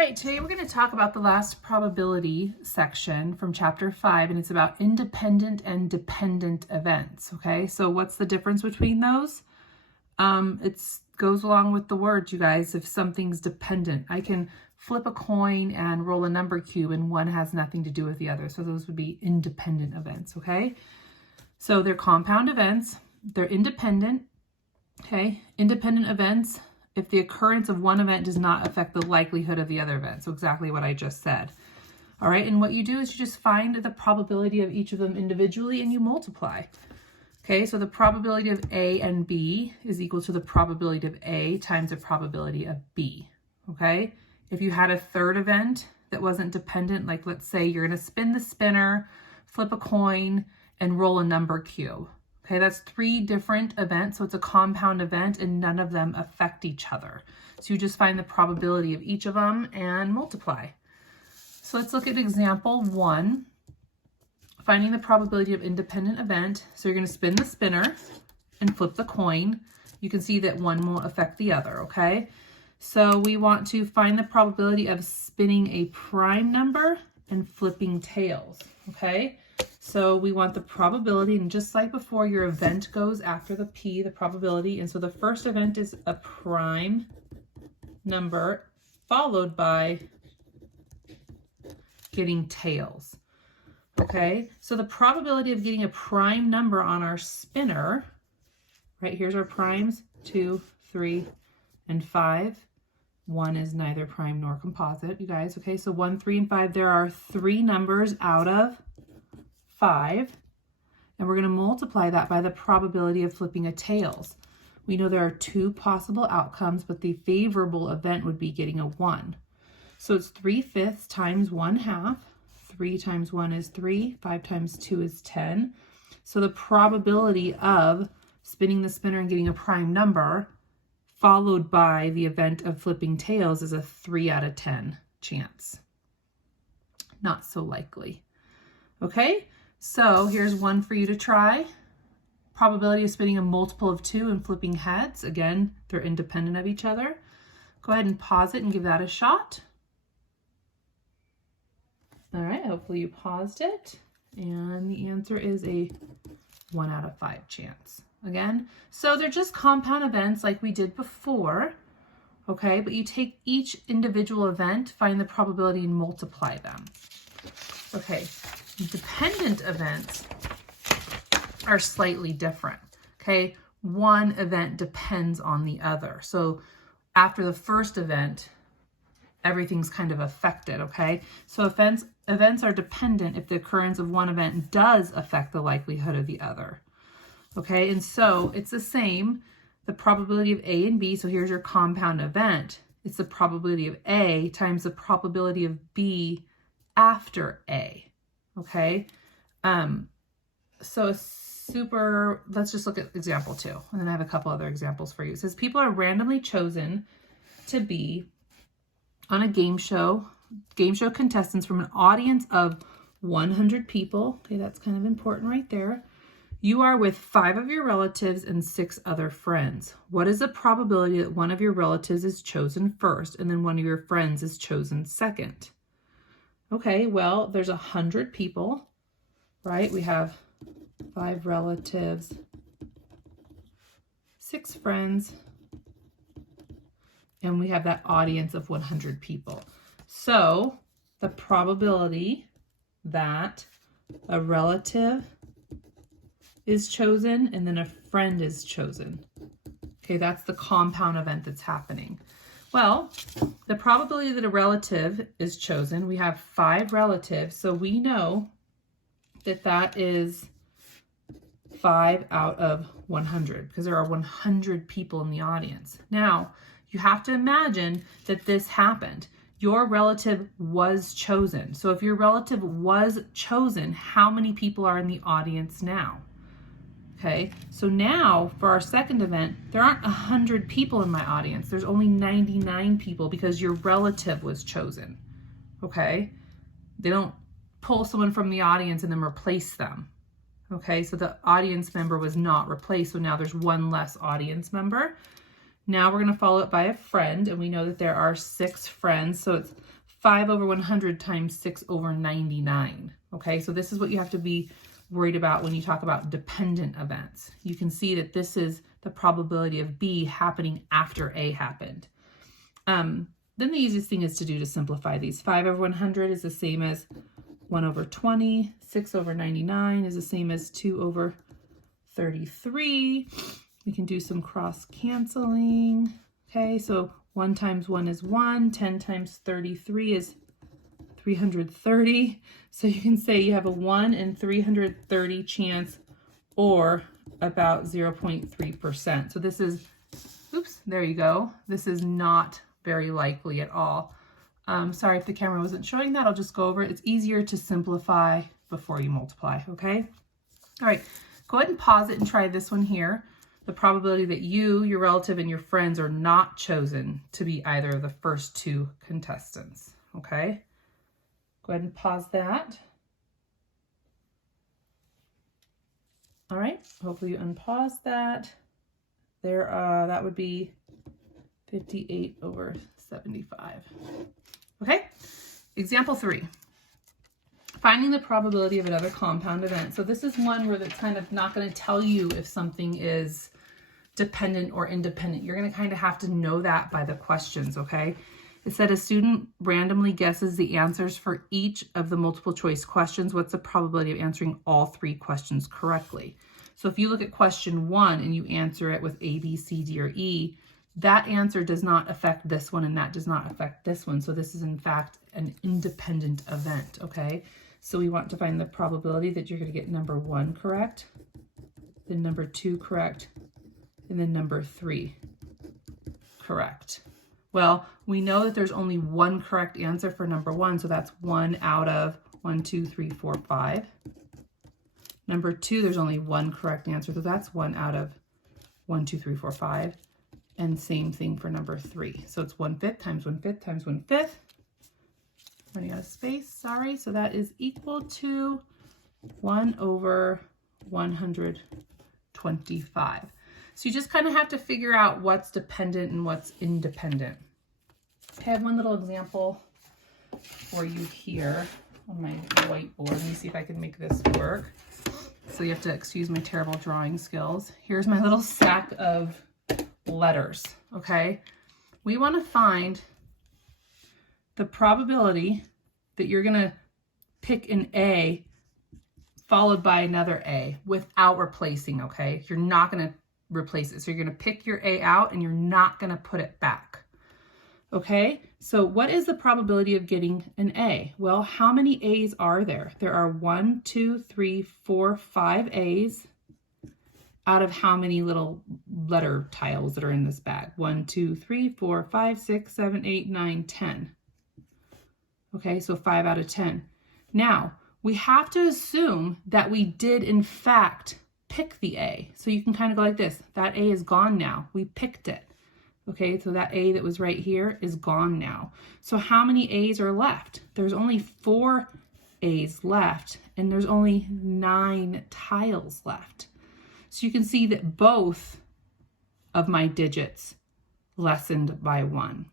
right, today we're going to talk about the last probability section from chapter 5, and it's about independent and dependent events, okay? So what's the difference between those? It goes along with the words, you guys. If something's dependent, I can flip a coin and roll a number cube, and one has nothing to do with the other. So those would be independent events, okay? So they're compound events. They're independent, okay? Independent events, if the occurrence of one event does not affect the likelihood of the other event. So exactly what I just said. All right, and what you do is you just find the probability of each of them individually and you multiply. Okay, so the probability of A and B is equal to the probability of A times the probability of B. Okay, if you had a third event that wasn't dependent, like let's say you're going to spin the spinner, flip a coin, and roll a number cube. Okay, that's 3 different events, so it's a compound event and none of them affect each other. So you just find the probability of each of them and multiply. So let's look at example 1, finding the probability of independent event. So you're going to spin the spinner and flip the coin. You can see that one won't affect the other, okay? So we want to find the probability of spinning a prime number and flipping tails, okay? So we want the probability, and just like before, your event goes after the P, the probability. And so the first event is a prime number followed by getting tails. Okay, so the probability of getting a prime number on our spinner, right, here's our primes, 2, 3, and 5. 1 is neither prime nor composite, you guys. Okay, so 1, 3, and 5, there are 3 numbers out of 5, and we're going to multiply that by the probability of flipping a tails. We know there are 2 possible outcomes, but the favorable event would be getting a 1. So it's 3/5 times 1/2. 3 times 1 is 3. 5 times 2 is 10. So the probability of spinning the spinner and getting a prime number followed by the event of flipping tails is a 3 out of 10 chance. Not so likely. Okay? So here's one for you to try. Probability of spinning a multiple of 2 and flipping heads. Again, they're independent of each other. Go ahead and pause it and give that a shot. All right, hopefully you paused it. And the answer is a 1 out of 5 chance. Again, so they're just compound events like we did before. Okay, but you take each individual event, find the probability, and multiply them. Okay. Dependent events are slightly different, okay? One event depends on the other. So after the first event, everything's kind of affected, okay? So events are dependent if the occurrence of one event does affect the likelihood of the other, okay? And so it's the same, the probability of A and B. So here's your compound event. It's the probability of A times the probability of B after A. Okay, so let's just look at example 2, and then I have a couple other examples for you. It says people are randomly chosen to be on a game show contestants from an audience of 100 people. Okay, that's kind of important right there. You are with 5 of your relatives and 6 other friends. What is the probability that one of your relatives is chosen first and then one of your friends is chosen second? Okay, well, there's 100 people, right? We have 5 relatives, 6 friends, and we have that audience of 100 people. So the probability that a relative is chosen and then a friend is chosen. Okay, that's the compound event that's happening. Well, the probability that a relative is chosen, we have 5 relatives, so we know that that is 5 out of 100 because there are 100 people in the audience. Now, you have to imagine that this happened. Your relative was chosen. So if your relative was chosen, how many people are in the audience now? Okay, so now for our second event, there aren't 100 people in my audience. There's only 99 people because your relative was chosen. Okay, they don't pull someone from the audience and then replace them. Okay, so the audience member was not replaced, so now there's 1 less audience member. Now we're going to follow it by a friend, and we know that there are 6 friends, so it's 5 over 100 times 6 over 99. Okay, so this is what you have to be worried about when you talk about dependent events. You can see that this is the probability of B happening after A happened. Then the easiest thing is to simplify these. 5 over 100 is the same as 1 over 20. 6 over 99 is the same as 2 over 33. We can do some cross canceling. Okay, so 1 times 1 is 1. 10 times 33 is 330. So you can say you have a 1 in 330 chance, or about 0.3%. So this is, oops, there you go. This is not very likely at all. Sorry if the camera wasn't showing that. I'll just go over it. It's easier to simplify before you multiply, okay? All right, go ahead and pause it and try this one here. The probability that you, your relative, and your friends are not chosen to be either of the first 2 contestants, okay? Go ahead and pause that. All right, hopefully you unpause that. There, that would be 58 over 75. Okay, example 3. Finding the probability of another compound event. So this is one where it's kind of not going to tell you if something is dependent or independent. You're going to kind of have to know that by the questions, okay? It said a student randomly guesses the answers for each of the multiple choice questions. What's the probability of answering all 3 questions correctly? So if you look at question 1 and you answer it with A, B, C, D, or E, that answer does not affect this one and that does not affect this one. So this is in fact an independent event, okay? So we want to find the probability that you're going to get number 1 correct, then number 2 correct, and then number 3 correct. Well, we know that there's only 1 correct answer for number 1, so that's 1 out of 1, 2, 3, 4, 5. Number 2, there's only 1 correct answer, so that's 1 out of 1, 2, 3, 4, 5. And same thing for number 3. So it's 1/5 times 1/5 times 1/5. Running out of space, sorry. So that is equal to 1 over 125. So you just kind of have to figure out what's dependent and what's independent. Okay, I have one little example for you here on my whiteboard. Let me see if I can make this work. So you have to excuse my terrible drawing skills. Here's my little stack of letters, okay? We want to find the probability that you're going to pick an A followed by another A without replacing, okay? You're not going to replace it. So you're going to pick your A out and you're not going to put it back, okay? So what is the probability of getting an A? Well, how many A's are there? There are 1, 2, 3, 4, 5 A's out of how many little letter tiles that are in this bag? 1, 2, 3, 4, 5, 6, 7, 8, 9, 10. Okay, so 5 out of 10. Now, we have to assume that we did in fact pick the A. So you can kind of go like this. That A is gone now. We picked it. Okay, so that A that was right here is gone now. So how many A's are left? There's only 4 A's left, and there's only 9 tiles left. So you can see that both of my digits lessened by 1.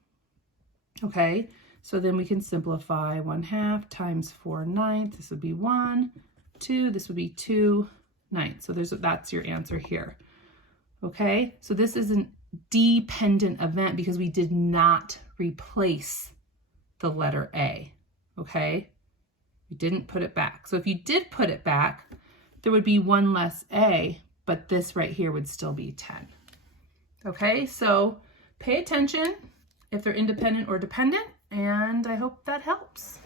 Okay, so then we can simplify 1/2 times 4/9. This would be 1, 2, this would be 2/9. So that's your answer here. Okay, so this is a dependent event because we did not replace the letter A. Okay, we didn't put it back. So if you did put it back, there would be 1 less A, but this right here would still be 10. Okay, so pay attention if they're independent or dependent, and I hope that helps.